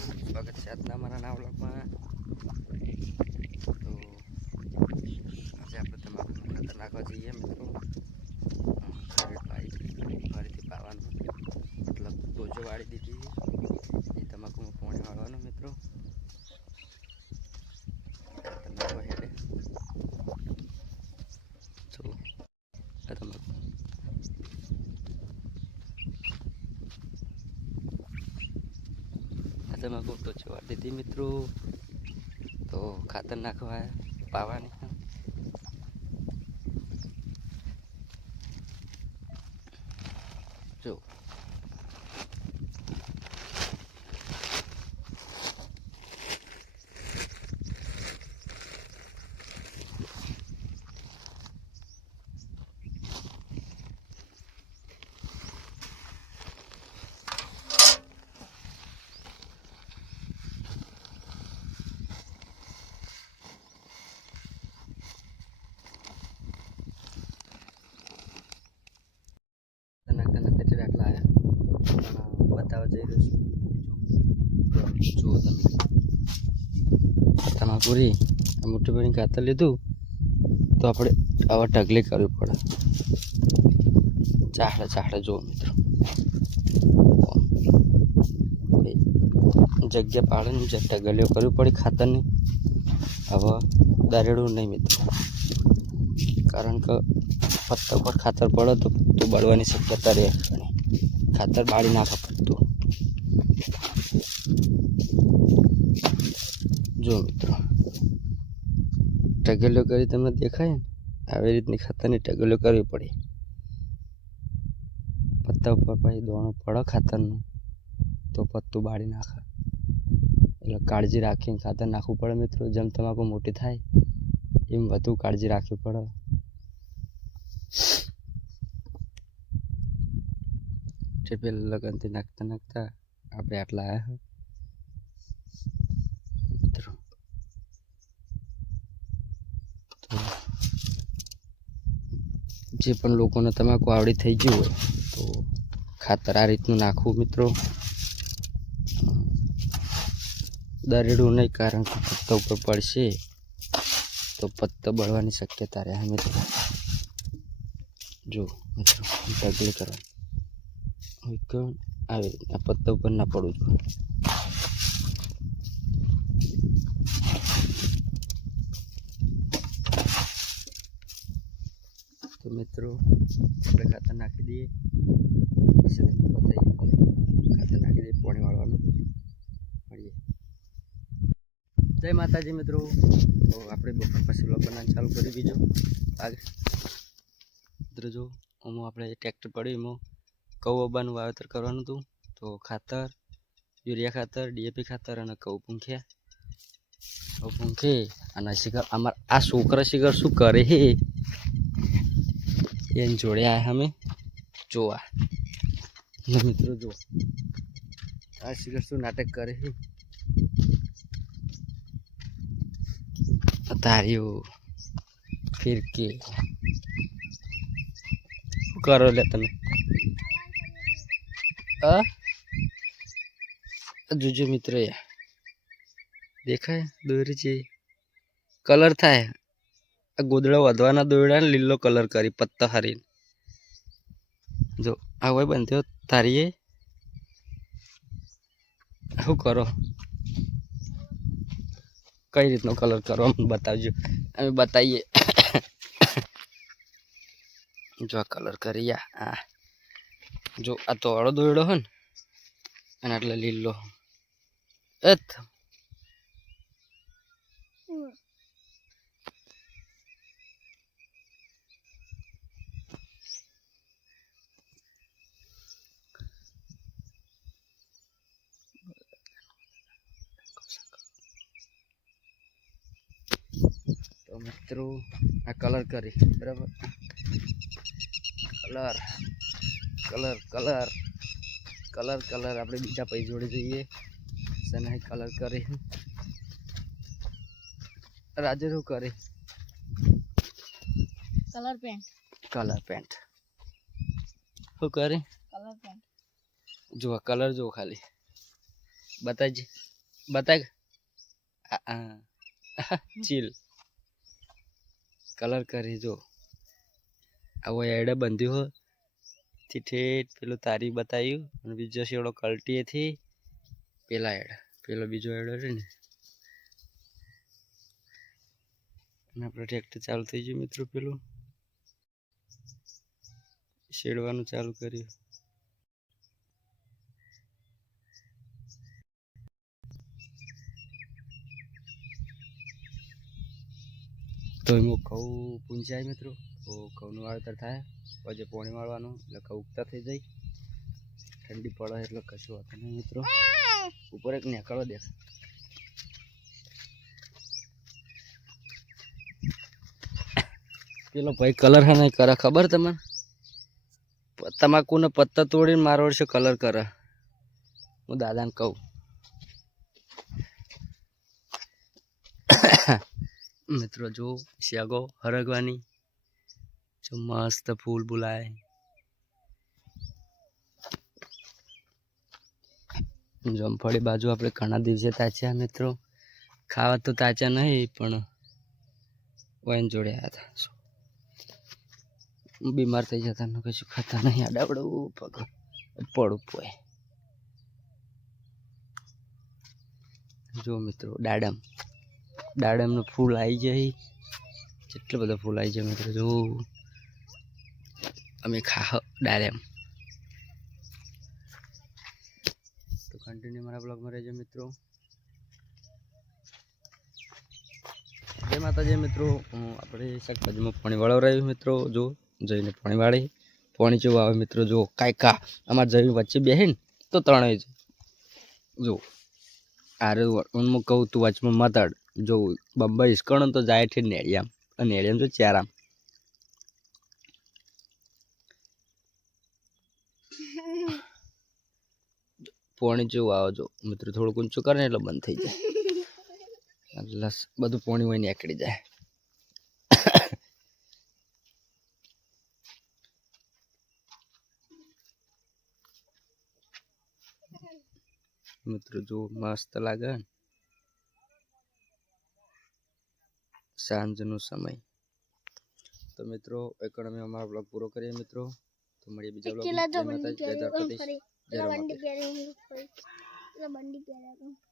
સ્વાગત છે આજના અમારા નવા વ્લોગમાં। તો આજે આપણે તમાકુનું ખાતર નાખવા જઈએ મિત્રો। ભાઈ ફરીથી પાવાનું મતલબ દોજો વાળી દીધી એ તમાકુમાં પાણી વાળવાનું મિત્રો। ખાતર નાખવા હેડે જો આ તમાકુ તમાકુ દોજો વાળી દીધી મિત્રો। તો ખાતર નાખવા પાવાની જો બતાવવા જઈ રહ્યો છું। જુઓ તમે તમાકુરી મોટી બની ખાતર લીધું તો આપણે આવા ઢગલી કરવી પડે। ચાહડે જુઓ મિત્રો જગ્યા પાડીને ઢગલીઓ કરવી પડી ખાતરની। હવે દારેડું નહીં મિત્રો, કારણ કે પત્તા પર ખાતર પડે તો પત્તું બળવાની શક્યતા રહે। ખાતર બાળી નાખે પત્તું। જો મિત્રો ઢગલીઓ કરી તમને દેખાય ને આવી રીતની ખાતરની ઢગલીઓ કરવી પડી। પત્તા ઉપર પછી દોણું પડે ખાતરનું તો પત્તું બાળી નાખે, એટલે કાળજી રાખીને ખાતર નાખવું પડે મિત્રો। જેમ તમાકુ મોટી થાય એમ વધુ કાળજી રાખવી પડે। પેલા લગનથી નાખતા આપણે આટલા આવ્યા મિત્રો। જે પણ લોકોને તમાકુ આવડી થઈ ગયું હોય તો ખાતર આ રીતનું નાખવું મિત્રો। દરેડું નહીં, કારણ કે પત્તા ઉપર પડશે તો પત્તા બળવાની શક્યતા રહે મિત્રો। જો મિત્રો ઢગલી કરવાની આવી રીતના પત્તા ઉપર ના પડવું જોઈએ। તો મિત્રો આપણે ખાતર નાખી દઈએ, પછી તમને બતાવીએ ખાતર નાખી દઈએ પાણી વાળવાનું મળીએ। જય માતાજી મિત્રો। તો આપણે બપોર પછી વ્લોગ બનાવવાનું ચાલુ કરી દીધો। આગળ મિત્રો જો આમાં આપણે ટ્રેક્ટર પડ્યું એમાં ઘઉં ઓબાનું વાવેતર કરવાનું હતું। તો ખાતર યુરિયા ખાતર, ડીએપી ખાતર અને ઘઉં પૂંખે અને શિખર અમારા આ છોકરા શિખર શું કરે હે એને જોડે આવ્યા અમે જોવા। મિત્રો જો આ શિખર શું નાટક કરે હે તારીઓ ફિરકી શું કરો લે તમે? જોજો મિત્ર દેખાય દોરી છે કલર થાય। આ ગોદડા વધવાના દોરડા ને લીલો કલર કરી પત્તા હારીને જો આ હોય બંધ્યો તારીએ શું કરો? કઈ રીતનો કલર કરો અમને બતાવજો, અમે બતાવીએ। જો આ કલર કરી આ જો આ તો અડો દોરડો હોય ને અને એટલે લીલો તો મિત્રો આ કલર કરી બરાબર। કલર આપણે બીજા પૈ જોડે જઈએ સનાઈ કલર કરી। રાજુ શું કરે? કલર પેન્ટ શું કરે? જો કલર જો ખાલી બતાવજે। બતાય ચીલ કલર કરી જો આવો એડે બંધ્યું હો થી ઠેઠ પેલું તારી બતાવ્યું અને બીજો શેવડો કલટીએથી પેલા એડ પેલો બીજો એડો છે ને અને આપણે ટ્રેક્ટર ચાલુ થઈ ગયું મિત્રો પેલું શેડવાનું ચાલુ કર્યું તો એમાં ઘઉં પૂંજાય મિત્રો તો ઘઉંનું વાવેતર થાય પછી પોણી વાળવાનું એટલે ઘઉં ઉગતા થઈ જાય ઠંડી પડે એટલે કશું હોતું નહીં મિત્રો ઉપર એક નેકળો દેખ પેલો ભાઈ કલર હે નહીં કરે ખબર તમને તમાકુને પત્તા તોડીને મારો વર્ષે કલર કરે હું દાદાને કહું મિત્રો જો શેગો હરગવાની જો મસ્ત ફૂલ બુલાય જમફળી બાજુ આપણે ઘણા દિવસે તાચ્યા મિત્રો ખાવા તો તાચ્યા નહીં પણ વાઈન જોડે આવ્યા હતા બીમાર થઈ જતા કશું ખાતા નહીં આડાવડવું પગ પડવું પોય જો મિત્રો દાડમનું ફૂલ આવી જાય કેટલો બધો ફૂલ આવી જાય મિત્રો જો અમે ખા દાડમ તો કન્ટિન્યુ મારા બ્લોગમાં રહેજો મિત્રો જય માતાજી મિત્રો આપણે શાકભાજીમાં પાણી વાળવા રહ્યું મિત્રો જો જઈને પાણી વાળી પાણી જેવું આવે મિત્રો જો કાંઈ અમારે જઈને વચ્ચે બેસે ને તો ત્રણેય જો આરે હું કહું તું વચમાં માતાડ જો બબ્બા હિસકણો તો જાય છે નેડિયામ અને નેડિયામ તો ચારામ પાણી જેવું આવે જો મિત્રો થોડુંક ઊંચું કરે ને એટલે બંધ થઈ જાય એટલે બધું પાણી હોય નીકળી જાય મિત્રો જો મસ્ત લાગે સાંજનો સમય તો મિત્રો એકણ અમે અમારો બ્લોગ પૂરો કરીએ મિત્રો તો મળીએ બીજા બ્લોગમાં જય માતાજી જય દ્વારકાધીશ જય રમાદેવ